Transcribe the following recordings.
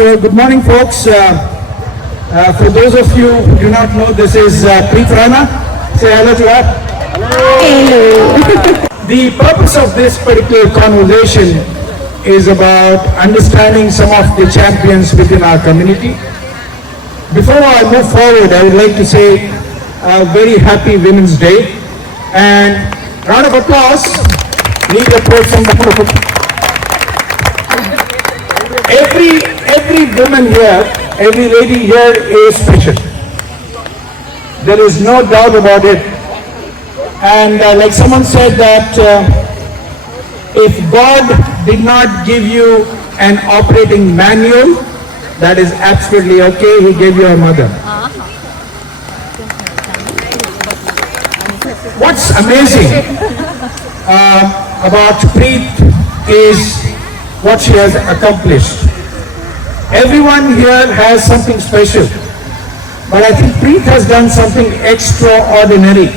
So good morning, folks. For those of you who do not know, this is Preet Rana. Say hello to her. Hello. The purpose of this particular conversation is about understanding some of the champions within our community. Before I move forward, I would like to say a very happy Women's Day and round of applause. Need applause from the group. Every woman here, every lady here is special. There is no doubt about it. And like someone said that if God did not give you an operating manual, that is absolutely okay. He gave you a mother. What's amazing about Preet is what she has accomplished. Everyone here has something special, but I think Preet has done something extraordinary.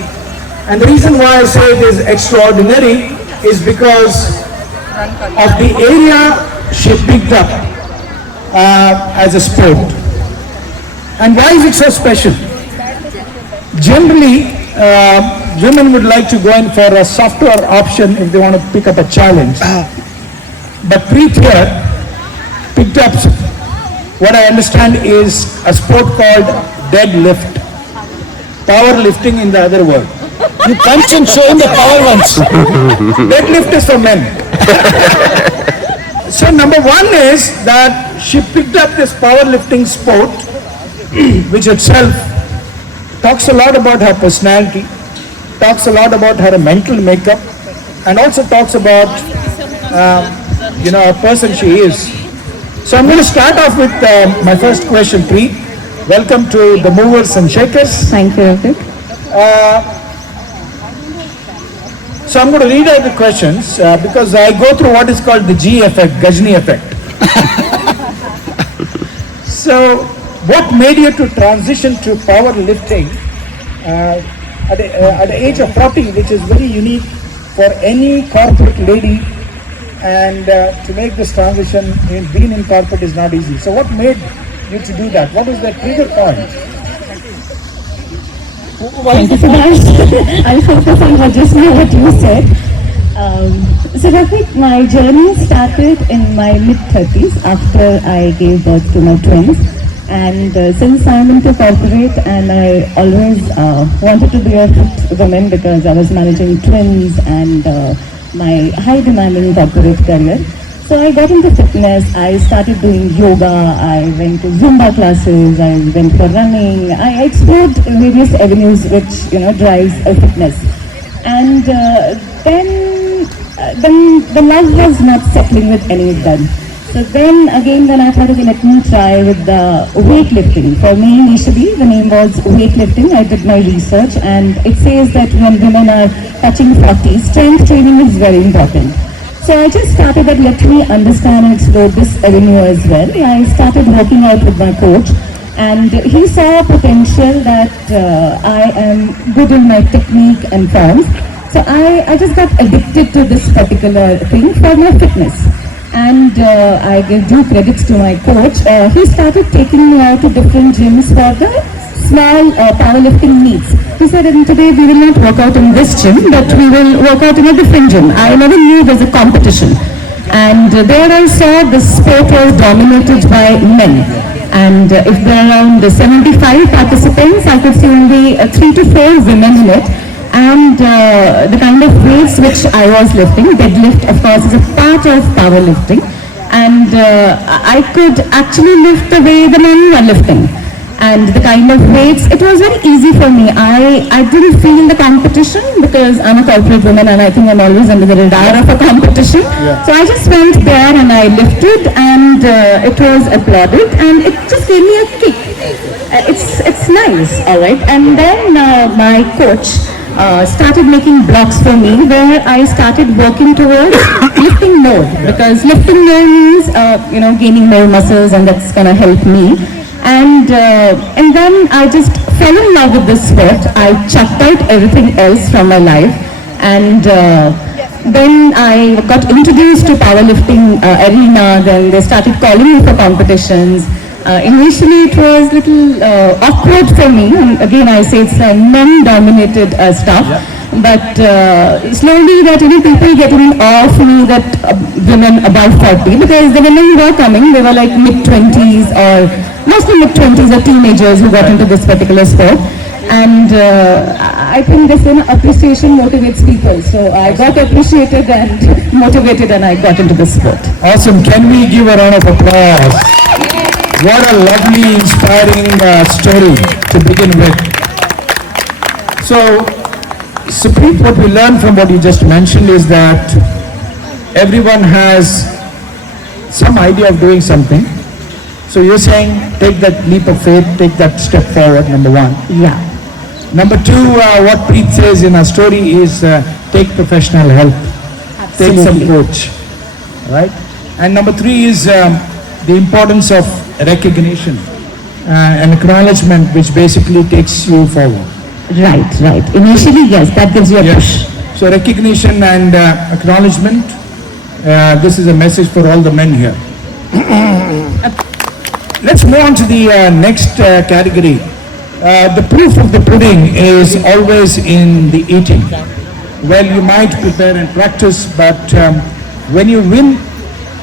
And the reason why I say it is extraordinary is because of the area she picked up as a sport. And why is it so special? Generally, women would like to go in for a software option if they want to pick up a challenge. But Preet here picked up what I understand is a sport called deadlift. Powerlifting in the other word. You punch and show in the power ones. Deadlift is for men. So number one is that she picked up this powerlifting sport, which itself talks a lot about her personality, talks a lot about her mental makeup, and also talks about a person she is. So I'm going to start off with my first question, Preet. Welcome to the Movers and Shakers. Thank you, Ravik. So I'm going to read out the questions because I go through what is called the G effect, Gajni effect. So what made you to transition to powerlifting at the age of 40, which is very unique for any corporate lady, and to make this transition in being in corporate is not easy. So what made you to do that? What was the trigger point? Thank you so much. I'll focus on just now what you said. So Ravik, my journey started in my mid-30s after I gave birth to my twins. And since I'm into corporate and I always wanted to be a fit woman because I was managing twins and my high demanding corporate career. So I got into fitness, I started doing yoga, I went to Zumba classes, I went for running, I explored various avenues which drives a fitness. And then the love was not settling with any of them. So then I thought, okay, let me try with the weightlifting. For me initially the name was weightlifting. I did my research and it says that when women are touching 40, strength training is very important. So I just started that let me understand and explore this avenue as well. I started working out with my coach and he saw potential that I am good in my technique and forms. So I just got addicted to this particular thing for my fitness. And I give due credits to my coach. He started taking me out to different gyms for the small powerlifting meets. He said, today we will not work out in this gym, but we will work out in a different gym. I never knew there was a competition. And there I saw the sport was dominated by men. And if there are around 75 participants, I could see only 3 to 4 women in it. And the kind of weights which I was lifting, deadlift of course is a part of powerlifting, and I could actually lift the way the men were lifting, and the kind of weights, it was very easy for me. I didn't feel the competition because I'm a corporate woman and I think I'm always under the radar of a competition. Yeah. So I just went there and I lifted and it was applauded and it just gave me a kick. It's nice, alright. And then my coach started making blocks for me where I started working towards lifting more, because lifting more means gaining more muscles, and that's gonna help me. And then I just fell in love with this sport. I chucked out everything else from my life, and Then I got introduced to powerlifting arena. Then they started calling me for competitions. Initially, it was a little awkward for me. And again, I say it's men-dominated stuff. But slowly, that people getting off me that women above 40, because the women were coming. They were like mid-20s or mostly mid-20s or teenagers who got into this particular sport. And I think this appreciation motivates people. So I got appreciated and motivated, and I got into this sport. Awesome. Can we give a round of applause? What a lovely, inspiring story to begin with. So, Supreet, what we learned from what you just mentioned is that everyone has some idea of doing something. So you're saying take that leap of faith, take that step forward, number one. Yeah. Number two, what Preet says in our story is take professional help, take some coach, right? And number three is the importance of recognition and acknowledgement, which basically takes you forward. Right. Initially, yes, that gives you a push. So recognition and acknowledgement, this is a message for all the men here. Let's move on to the next category. The proof of the pudding is always in the eating. Well, you might prepare and practice, but when you win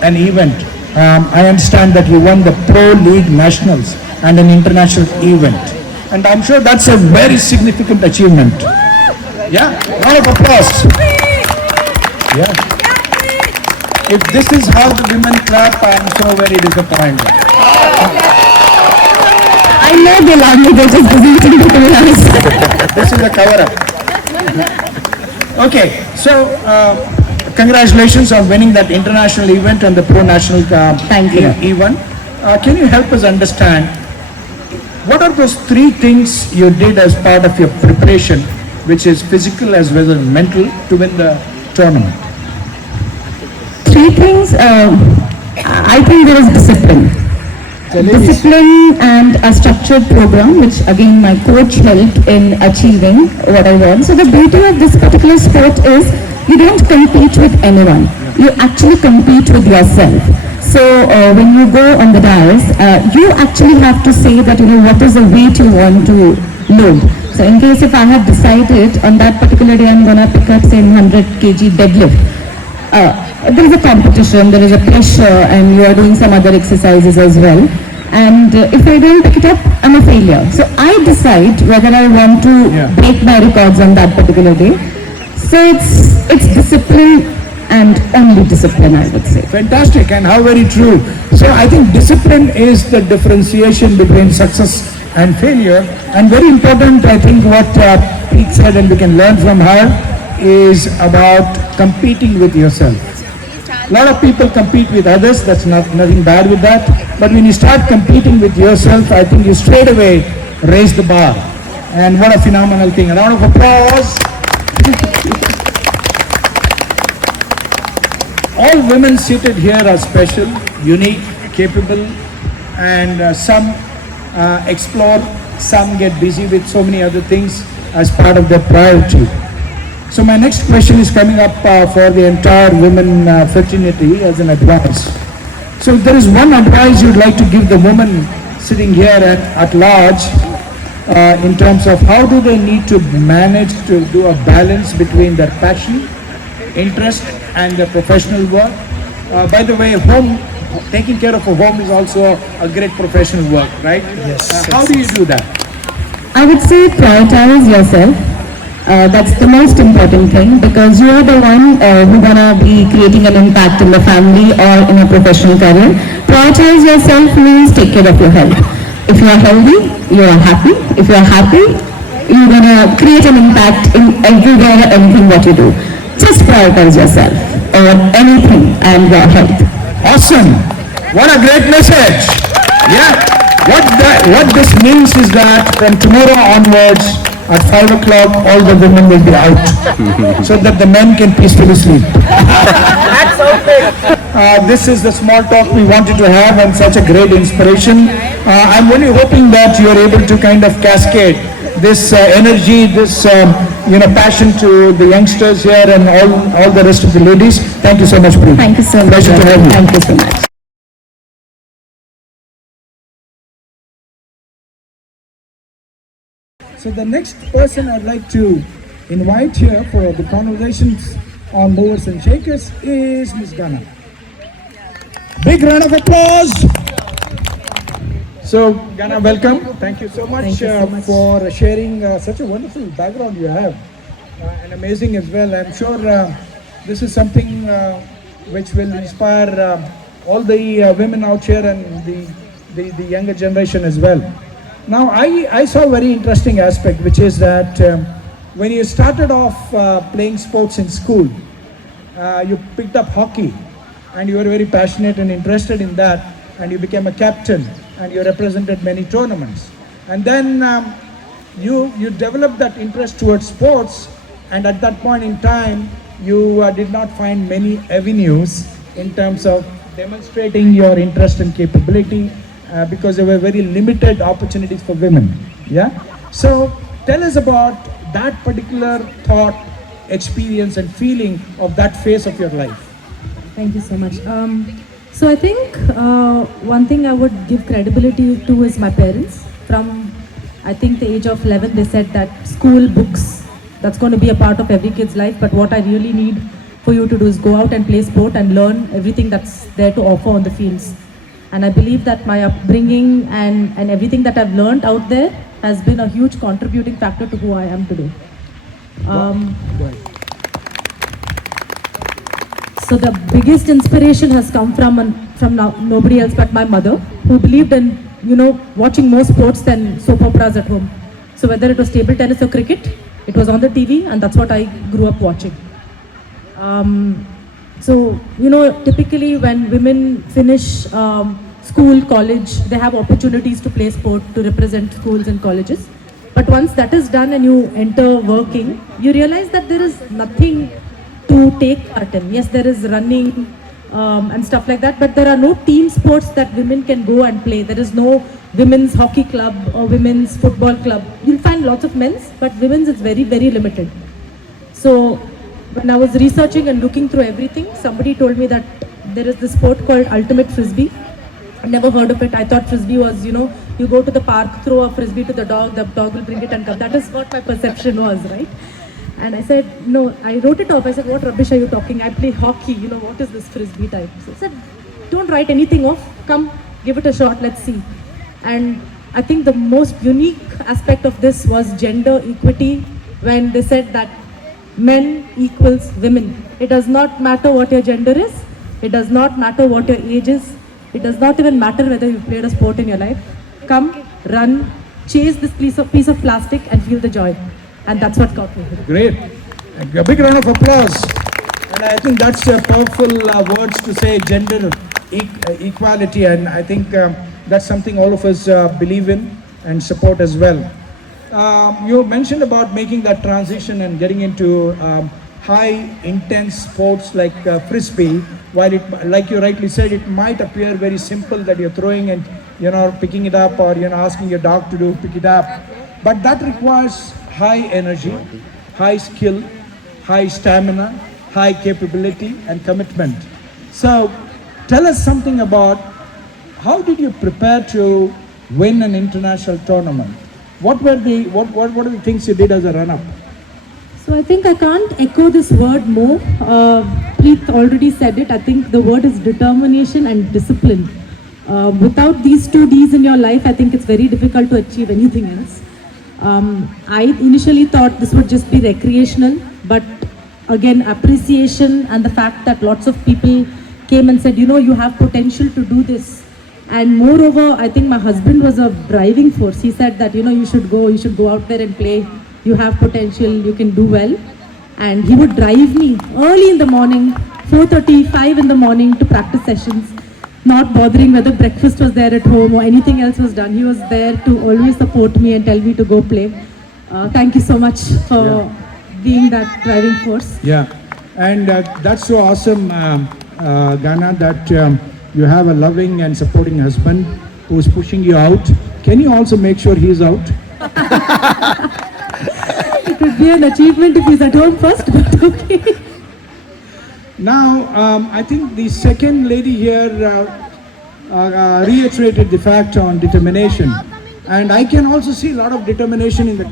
an event, I understand that you won the Pro League Nationals and an international event. And I'm sure that's a very significant achievement. Yeah, round of applause. Yeah. If this is how the women clap, I'm so very disappointed. I know they love me, they're just busy eating between us. This is a cover-up. Okay, so congratulations on winning that international event and the Pro National Thank you. event. Can you help us understand what are those three things you did as part of your preparation, which is physical as well as mental, to win the tournament? Three things. I think there is discipline. Discipline and a structured program, which again my coach helped in achieving what I want. So the beauty of this particular sport is you don't compete with anyone. You actually compete with yourself. So when you go on the dais, you actually have to say that what is the weight you want to load. So in case if I have decided on that particular day I'm gonna pick up say 100 kg deadlift. There is a competition, there is a pressure, and you are doing some other exercises as well. And if I don't pick it up, I'm a failure. So I decide whether I want to break my records on that particular day. So it's discipline and only discipline, I would say. Fantastic, and how very true. So I think discipline is the differentiation between success and failure. And very important, I think what Preet said, and we can learn from her, is about competing with yourself. A lot of people compete with others, that's nothing bad with that. But when you start competing with yourself, I think you straight away raise the bar. And what a phenomenal thing. A round of applause. All women seated here are special, unique, capable, and some explore, some get busy with so many other things as part of their priority. So my next question is coming up for the entire women fraternity as an advice. So if there is one advice you'd like to give the women sitting here at large in terms of how do they need to manage to do a balance between their passion, interest, and their professional work. By the way, taking care of a home is also a great professional work, right? Yes. How do you do that? I would say prioritize yourself. That's the most important thing, because you are the one who's gonna be creating an impact in the family or in a professional career. Prioritize yourself means take care of your health. If you are healthy, you are happy. If you are happy, you're gonna create an impact in everywhere, anything what you do. Just prioritize yourself or anything and your health. Awesome! What a great message! Yeah. What this means is that from tomorrow onwards, at 5 o'clock, all the women will be out, so that the men can peacefully sleep. That's okay. This is the small talk we wanted to have, and such a great inspiration. I'm only hoping that you are able to kind of cascade this energy, this passion to the youngsters here and all the rest of the ladies. Thank you so much, Preet. Thank you so much. Pleasure to have you. Thank you so much. So the next person I'd like to invite here for the conversations on movers and shakers is Miss Ghana. Big round of applause. So Ghana, welcome. Thank you so much, for sharing such a wonderful background you have, and amazing as well. I'm sure this is something which will inspire all the women out here and the younger generation as well. Now, I saw a very interesting aspect, which is that when you started off playing sports in school, you picked up hockey and you were very passionate and interested in that, and you became a captain and you represented many tournaments. And then you developed that interest towards sports, and at that point in time, you did not find many avenues in terms of demonstrating your interest and capability, because there were very limited opportunities for women. Yeah. So tell us about that particular thought, experience, and feeling of that phase of your life. Thank you so much. So I think one thing I would give credibility to is my parents. From I think the age of 11, they said that school books, that's going to be a part of every kid's life, but what I really need for you to do is go out and play sport and learn everything that's there to offer on the fields. And I believe that my upbringing and everything that I've learned out there has been a huge contributing factor to who I am today. So the biggest inspiration has come from nobody else but my mother, who believed in, watching more sports than soap operas at home. So whether it was table tennis or cricket, it was on the TV, and that's what I grew up watching. So, typically when women finish school, college, they have opportunities to play sport, to represent schools and colleges. But once that is done and you enter working, you realize that there is nothing to take part in. Yes, there is running and stuff like that, but there are no team sports that women can go and play. There is no women's hockey club or women's football club. You'll find lots of men's, but women's is very, very limited. So when I was researching and looking through everything, somebody told me that there is this sport called ultimate frisbee. I never heard of it. I thought frisbee was, you go to the park, throw a frisbee to the dog will bring it and come. That is what my perception was, right? And I said, no, I wrote it off. I said, what rubbish are you talking? I play hockey, what is this frisbee type? So I said, don't write anything off. Come, give it a shot, let's see. And I think the most unique aspect of this was gender equity, when they said that men equals women. It does not matter what your gender is. It does not matter what your age is. It does not even matter whether you've played a sport in your life. Come, run, chase this piece of plastic and feel the joy. And that's what got me here. Great. A big round of applause. And I think that's powerful words to say, gender equality. And I think that's something all of us believe in and support as well. You mentioned about making that transition and getting into high intense sports like frisbee. While it, like you rightly said, it might appear very simple that you're throwing and picking it up, or asking your dog to pick it up, but that requires high energy, high skill, high stamina, high capability and commitment. So tell us something about how did you prepare to win an international tournament? What are the things you did as a run-up? So I think I can't echo this word more. Preet already said it. I think the word is determination and discipline. Without these two Ds in your life, I think it's very difficult to achieve anything else. I initially thought this would just be recreational, but again, appreciation and the fact that lots of people came and said, you have potential to do this. And moreover, I think my husband was a driving force. He said that, you should go out there and play. You have potential, you can do well. And he would drive me early in the morning, 4:30, 5 in the morning to practice sessions, not bothering whether breakfast was there at home or anything else was done. He was there to always support me and tell me to go play. Thank you so much for being that driving force. Yeah, and that's so awesome, Ghana, that you have a loving and supporting husband who's pushing you out. Can you also make sure he's out? It would be an achievement if he's at home first, but okay. Now, I think the second lady here reiterated the fact on determination. And I can also see a lot of determination in the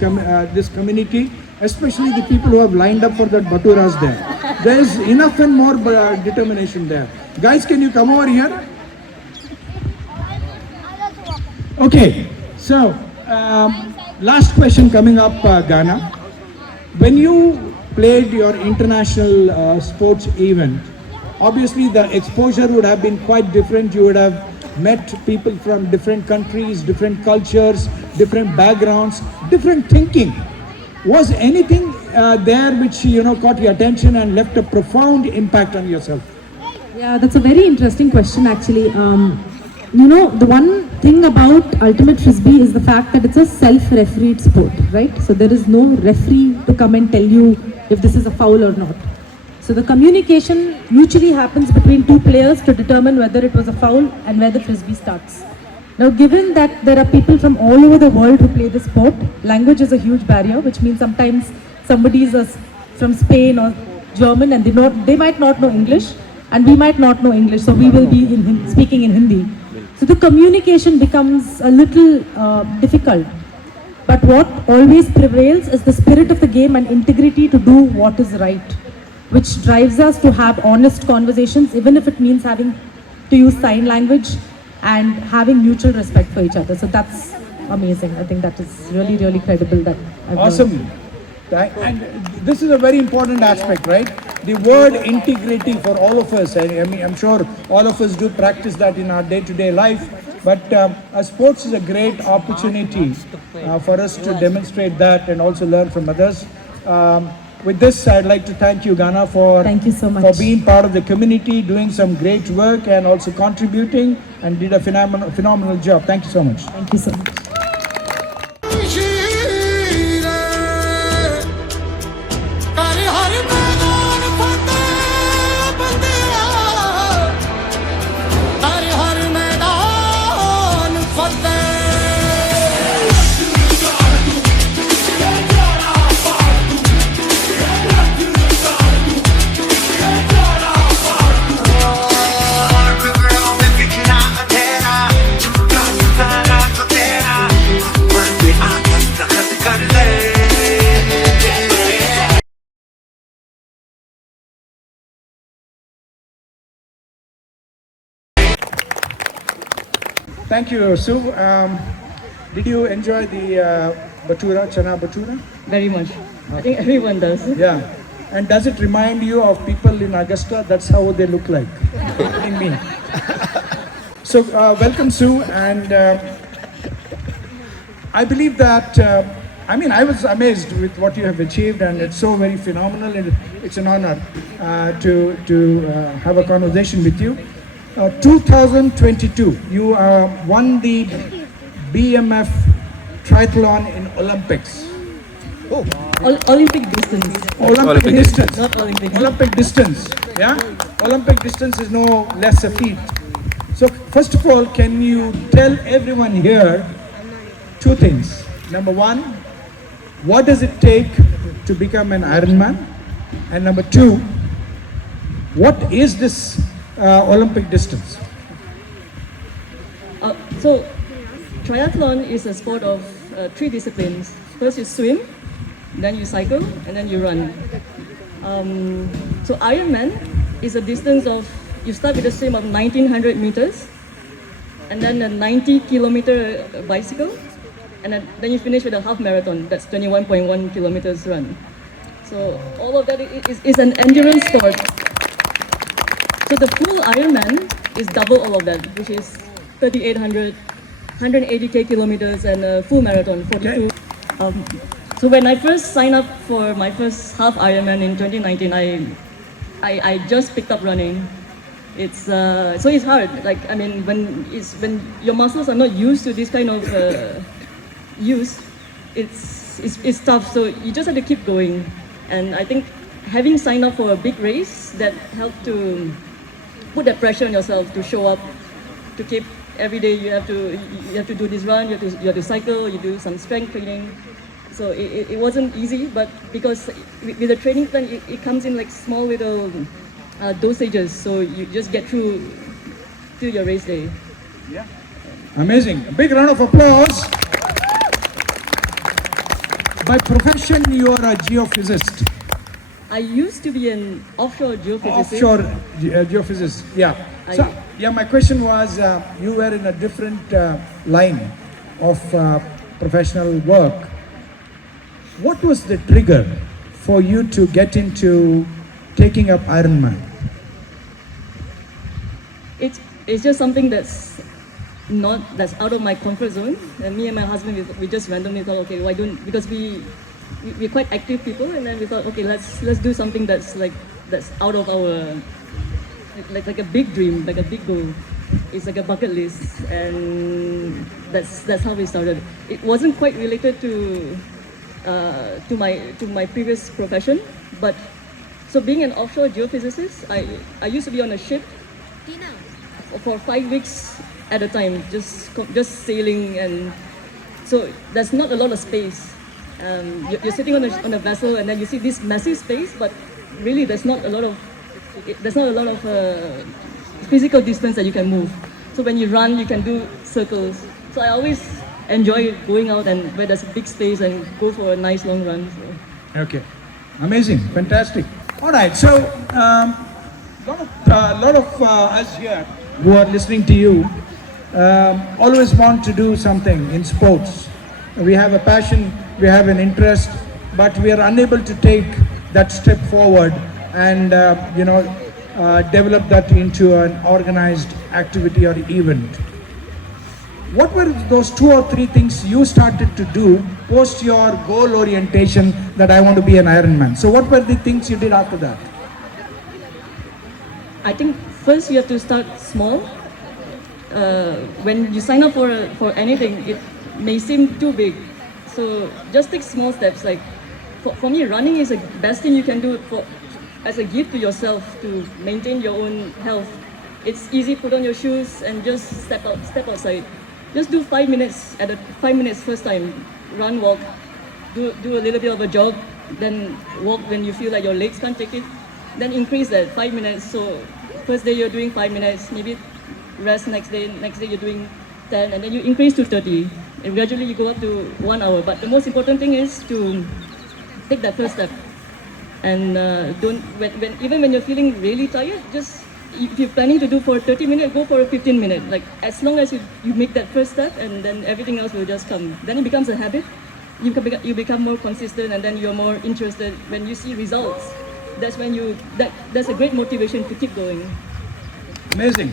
this community, especially the people who have lined up for that baturas there. There is enough and more determination there. Guys, can you come over here? Okay, so last question coming up, Ghana. When you played your international sports event, obviously the exposure would have been quite different. You would have met people from different countries, different cultures, different backgrounds, different thinking. Was anything there which caught your attention and left a profound impact on yourself? Yeah, that's a very interesting question actually. The one thing about Ultimate Frisbee is the fact that it's a self-refereed sport, right? So there is no referee to come and tell you if this is a foul or not. So the communication usually happens between two players to determine whether it was a foul and where the Frisbee starts. Now, given that there are people from all over the world who play this sport, language is a huge barrier, which means sometimes somebody is from Spain or German and they might not know English and we might not know English, so we will be speaking in Hindi. So the communication becomes a little difficult. But what always prevails is the spirit of the game and integrity to do what is right, which drives us to have honest conversations, even if it means having to use sign language and having mutual respect for each other. So that's amazing. I think that is really, really credible. That I've Awesome. learned. And this is a very important aspect, right? The word integrity for all of us. I mean, I'm sure all of us do practice that in our day-to-day life. But sports is a great opportunity for us to demonstrate that and also learn from others. With this, I'd like to thank you, Ghana, Thank you so much. for being part of the community, doing some great work, and also contributing, and did a phenomenal job. Thank you so much. Thank you so much. Thank you, Sue. Did you enjoy the Batura, Chana Batura? Very much. I think everyone does. Yeah. And does it remind you of people in Augusta? That's how they look like, including me. So, welcome, Sue. And I believe that, I was amazed with what you have achieved, and it's so very phenomenal. And it's an honor to have a conversation with you. 2022, you won the BMF triathlon in Olympics. Oh. Olympic distance. Olympic distance. Not Olympic. Olympic distance. Yeah? Olympic distance is no less a feat. So, first of all, can you tell everyone here two things? Number one, what does it take to become an Ironman? And number two, what is this Olympic distance? So, triathlon is a sport of three disciplines. First you swim, then you cycle, and then you run. So Ironman is a distance of, you start with a swim of 1900 meters, and then a 90-kilometer bicycle, and then you finish with a half marathon, that's 21.1 kilometers run. So all of that is an endurance sport. So the full Ironman is double all of that, which is 3,800, 180k kilometers, and a full marathon, 42. So when I first signed up for my first half Ironman in 2019, I just picked up running. It's so it's hard. Like when your muscles are not used to this kind of use, it's tough. So you just have to keep going. And I think having signed up for a big race, that helped to put that pressure on yourself to show up, to keep every day you have to do this run, you have to cycle, you do some strength training. So it wasn't easy, but because with the training plan, it comes in like small little dosages, so you just get through till your race day. Yeah. Amazing. A big round of applause. By profession, you are a geophysicist. I used to be an offshore geophysicist. Offshore geophysicist, yeah. So, yeah, my question was, you were in a different line of professional work. What was the trigger for you to get into taking up Ironman? It's just something that's out of my comfort zone. And me and my husband, we just randomly thought, okay, why don't, because we're quite active people, and then we thought, okay, let's do something that's out of our, like a big dream, like a big goal. It's like a bucket list, and that's how we started. It wasn't quite related to my previous profession, but so being an offshore geophysicist, I used to be on a ship for 5 weeks at a time, just sailing, and so there's not a lot of space. You're sitting on a vessel, and then you see this massive space, but really there's not a lot of physical distance that you can move. So when you run, you can do circles. So I always enjoy going out and where there's a big space and go for a nice long run. So. Okay, amazing, fantastic. All right, so lot of us here who are listening to you always want to do something in sports. We have a passion, we have an interest, but we are unable to take that step forward and develop that into an organized activity or event. What were those 2 or 3 things you started to do post your goal orientation that I want to be an Ironman? So what were the things you did after that? I think first you have to start small. When you sign up for anything, it may seem too big. So just take small steps. Like for me, running is the best thing you can do as a gift to yourself to maintain your own health. It's easy, put on your shoes and just step outside. Just do 5 minutes 5 minutes first time. Run, walk, do a little bit of a jog, then walk when you feel like your legs can't take it. Then increase that 5 minutes. So first day you're doing 5 minutes, maybe rest next day you're doing 10, and then you increase to 30. And gradually you go up to 1 hour. But the most important thing is to take that first step. And even when you're feeling really tired, just if you're planning to do for 30 minutes, go for a 15 minute. Like as long as you make that first step, and then everything else will just come. Then it becomes a habit. You become more consistent, and then you're more interested. When you see results, that's when that's a great motivation to keep going. Amazing.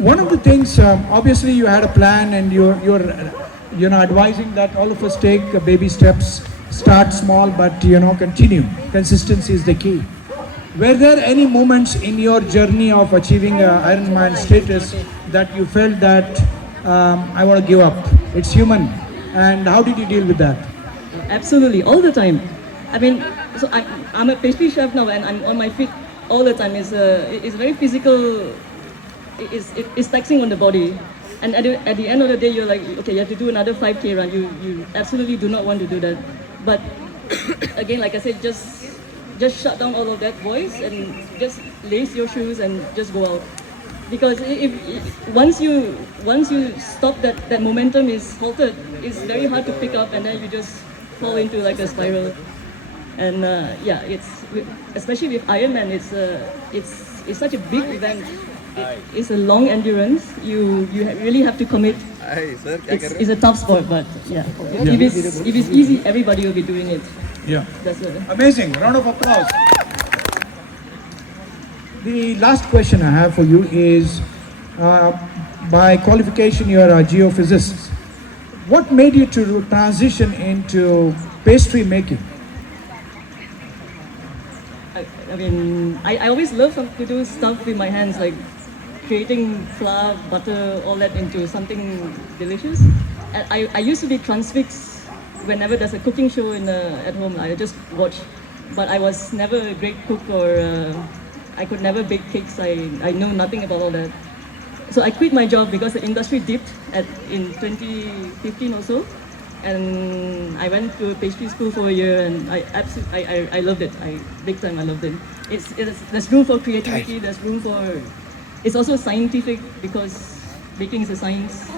One of the things, obviously you had a plan, and you're advising that all of us take baby steps, start small, but continue. Consistency is the key. Were there any moments in your journey of achieving Ironman status that you felt that I want to give up? It's human. And how did you deal with that? Absolutely, all the time. I mean, so I'm a pastry chef now, and I'm on my feet all the time. It's very physical. It's taxing on the body. And at the end of the day, you're like, okay, you have to do another 5K run. You absolutely do not want to do that. But again, like I said, just shut down all of that voice and just lace your shoes and just go out. Because once you stop, that momentum is halted. It's very hard to pick up, and then you just fall into like a spiral. And it's especially with Ironman, it's such a big event. It's a long endurance. You really have to commit. It's a tough sport, but yeah. If it's easy, everybody will be doing it. Yeah. That's it. Amazing. Round of applause. The last question I have for you is, by qualification, you are a geophysicist. What made you to transition into pastry making? I mean, I always love to do stuff with my hands, like creating flour, butter, all that into something delicious. And I used to be transfixed whenever there's a cooking show at home. I just watch, but I was never a great cook, or I could never bake cakes. I know nothing about all that. So I quit my job because the industry dipped in 2015 or so. And I went to pastry school for a year, and I loved it. Big time I loved it. There's room for creativity. There's room for. It's also scientific because baking is a science,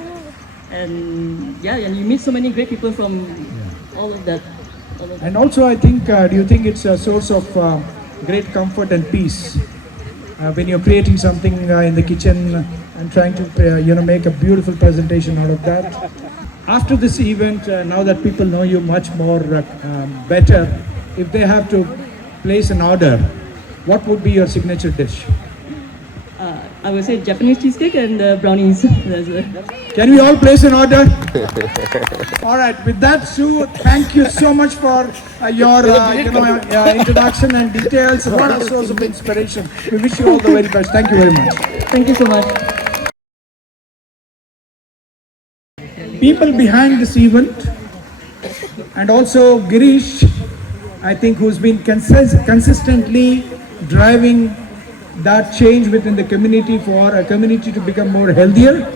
and yeah, and you meet so many great people from all of that. And also, I think, do you think it's a source of great comfort and peace when you're creating something in the kitchen and trying to, make a beautiful presentation out of that? After this event, now that people know you much more better, if they have to place an order, what would be your signature dish? I would say Japanese cheesecake and brownies. Can we all place an order? All right. With that, Sue, thank you so much for your introduction and details. What a source of inspiration. We wish you all the very best. Thank you very much. Thank you so much. People behind this event, and also Girish, I think, who's been consistently driving that change within the community for a community to become more healthier,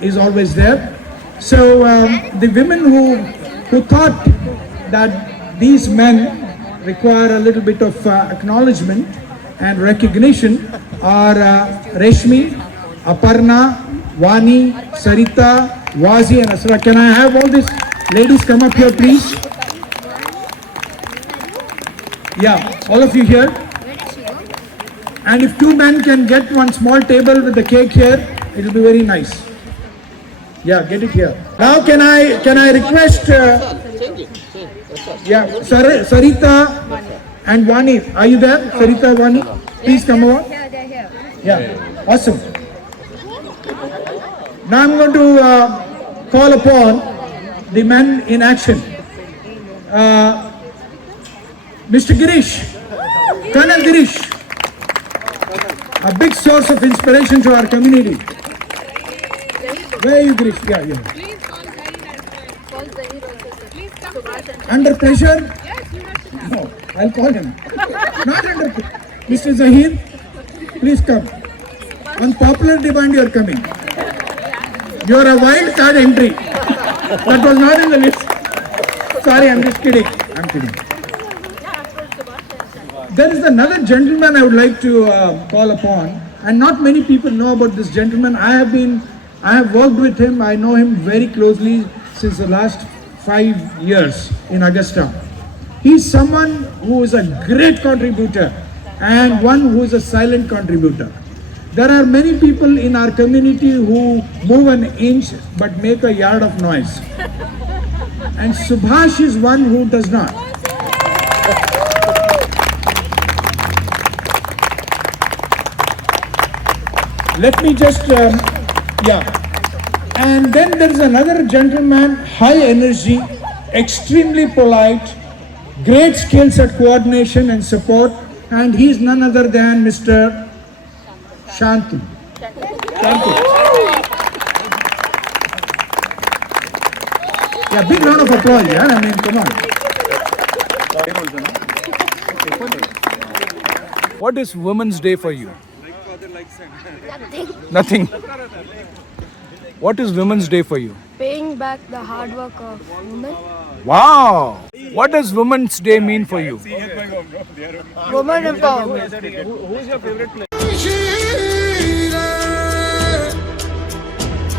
is always there. So the women who thought that these men require a little bit of acknowledgement and recognition are Reshmi, Aparna, Vani, Sarita, Wazi and Asra. Can I have all these ladies come up here, please? Yeah, all of you here. And if two men can get one small table with the cake here, it will be very nice. Yeah, get it here. Now can I request Sarita and Vani. Are you there? Sarita, Vani? Please come over. Yeah, awesome. Now I'm going to call upon the men in action. Mr. Girish, Colonel Girish, a big source of inspiration to our community. Where are you, Girish? Yeah. Under pressure? No, I'll call him. Not under pressure. Mr. Zahir, please come. On popular demand, you are coming. You are a wild card entry. That was not in the list. Sorry, I'm just kidding. I'm kidding. There is another gentleman I would like to call upon, and not many people know about this gentleman. I have worked with him. I know him very closely since the last 5 years in Augusta. He's someone who is a great contributor and one who is a silent contributor. There are many people in our community who move an inch but make a yard of noise. And Subhash is one who does not. Let me just, And then there is another gentleman, high energy, extremely polite, great skills at coordination and support, and he is none other than Mr. Shanti. Yeah, big round of applause, yeah? I mean, come on. What is Women's Day for you? Nothing. What is Women's Day for you? Paying back the hard work of women. Wow! What does Women's Day mean for you? Women empowerment. Who's your favorite player?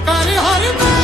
Hare Hare